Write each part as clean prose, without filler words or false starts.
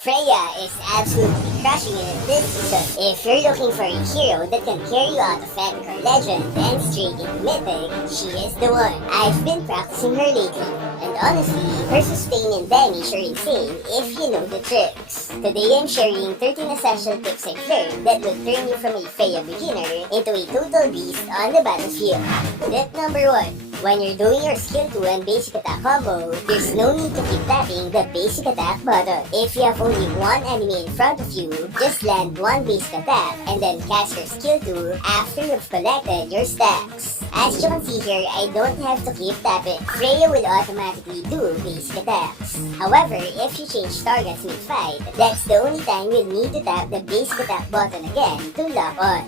Freya is absolutely crushing it this season. If you're looking for a hero that can carry you out of epic or legend and straight into mythic, she is the one. I've been practicing her lately, and honestly, her sustain and damage are insane if you know the tricks. Today I'm sharing 13 essential tips I've learned that will turn you from a Freya beginner into a total beast on the battlefield. Tip number 1. When you're doing your skill 2 and basic attack combo, there's no need to keep tapping the basic attack button. If you have only one enemy in front of you, just land one basic attack and then cast your skill 2 after you've collected your stacks. As you can see here, I don't have to keep tapping. Freya will automatically do basic attacks. However, if you change targets mid-fight, that's the only time you'll need to tap the basic attack button again to lock on.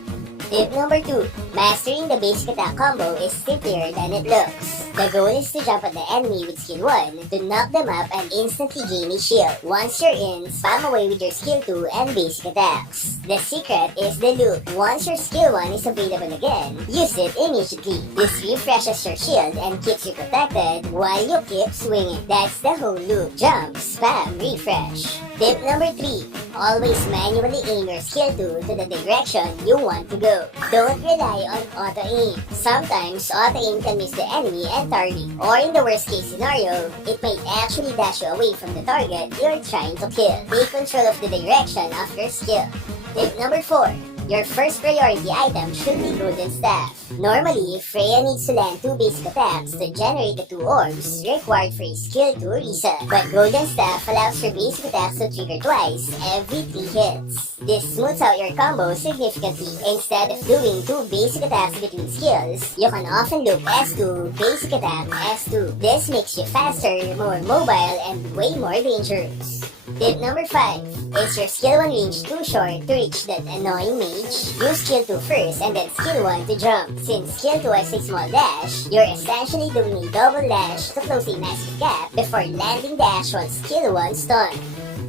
Tip number 2. Mastering the basic attack combo is simpler than it looks. The goal is to jump at the enemy with skill 1, to knock them up and instantly gain a shield. Once you're in, spam away with your skill 2 and basic attacks. The secret is the loop. Once your skill 1 is available again, use it immediately. This refreshes your shield and keeps you protected while you keep swinging. That's the whole loop. Jump, spam, refresh. Tip number 3. Always manually aim your skill 2 to the direction you want to go. Don't rely on auto-aim. Sometimes auto-aim can miss the enemy and target, or in the worst case scenario, it might actually dash you away from the target you're trying to kill. Take control of the direction of your skill. Tip number 4. Your first priority item should be Golden Staff. Normally, Freya needs to land 2 basic attacks to generate the 2 orbs required for a skill 2 reset. But Golden Staff allows for basic attacks to trigger twice every 3 hits. This smooths out your combo significantly. Instead of doing 2 basic attacks between skills, you can often loop S2, basic attack, S2. This makes you faster, more mobile, and way more dangerous. Tip number 5. Is your skill 1 range too short to reach that annoying mage? Use skill 2 first and then skill 1 to jump. Since skill 2 has a small dash, you're essentially doing a double dash to close a massive gap before landing the actual skill 1 stun.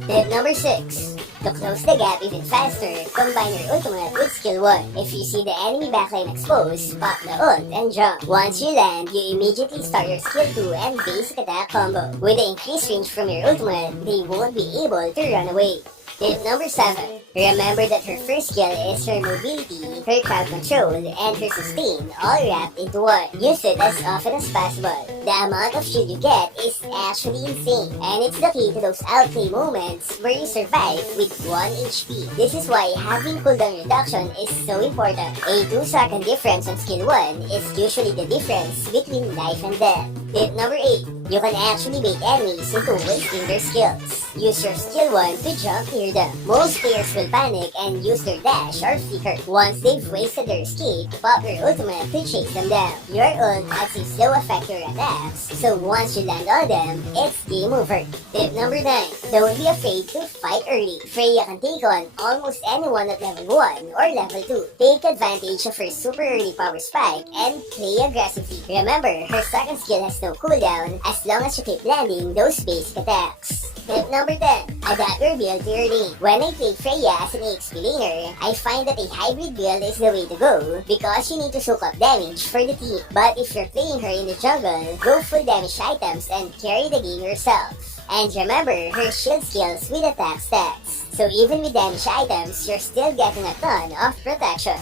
Tip number 6. To close the gap even faster, combine your ultimate with skill 1. If you see the enemy backline exposed, pop the ult and jump. Once you land, you immediately start your skill 2 and basic attack combo. With the increased range from your ultimate, they won't be able to run away. Tip number 7. Remember that her first skill is her mobility, her crowd control, and her sustain all wrapped into one. Use it as often as possible. The amount of shield you get is actually insane, and it's the key to those outplay moments where you survive with 1 HP. This is why having cooldown reduction is so important. A 2-second difference on skill 1 is usually the difference between life and death. Tip number 8. You can actually bait enemies into wasting their skills. Use your skill 1 to jump near them. Most players will panic and use their dash or flicker. Once they've wasted their escape, pop your ultimate to chase them down. Your ult adds a slow effect to your attacks, so once you land on them, it's game over. Tip number 9. Don't be afraid to fight early. Freya can take on almost anyone at level 1 or level 2. Take advantage of her super early power spike and play aggressively. Remember, her second skill has no cooldown as long as you keep landing those basic attacks. Tip number 10. Adapt your build to your lane. When I play Freya as an EXP laner, I find that a hybrid build is the way to go because you need to soak up damage for the team. But if you're playing her in the jungle, go full damage items and carry the game yourself. And remember her shield skills with attack stats. So even with damage items, you're still getting a ton of protection.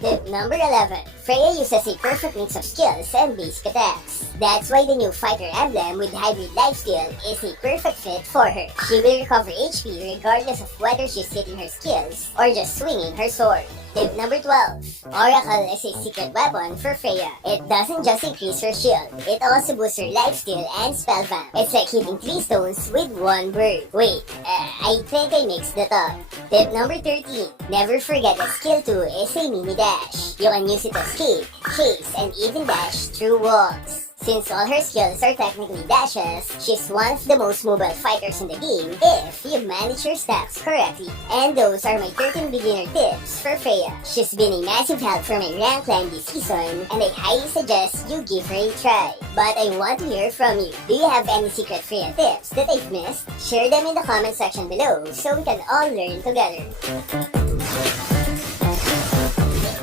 Tip number 11. Freya uses a perfect mix of skills and basic attacks. That's why the new fighter emblem with hybrid lifesteal is a perfect fit for her. She will recover HP regardless of whether she's hitting her skills or just swinging her sword. Tip number 12. Oracle is a secret weapon for Freya. It doesn't just increase her shield, it also boosts her lifesteal and spell vamp. It's like hitting 3 stones with 1 bird. Wait, I think I mixed that up. Tip number 13. Never forget that skill 2 is a mini dash. You can use it to escape, chase, and even dash through walls. Since all her skills are technically dashes, she's one of the most mobile fighters in the game if you manage your stacks correctly. And those are my 13 beginner tips for Freya. She's been a massive help for my rank climb this season, and I highly suggest you give her a try. But I want to hear from you. Do you have any secret Freya tips that I've missed? Share them in the comment section below so we can all learn together.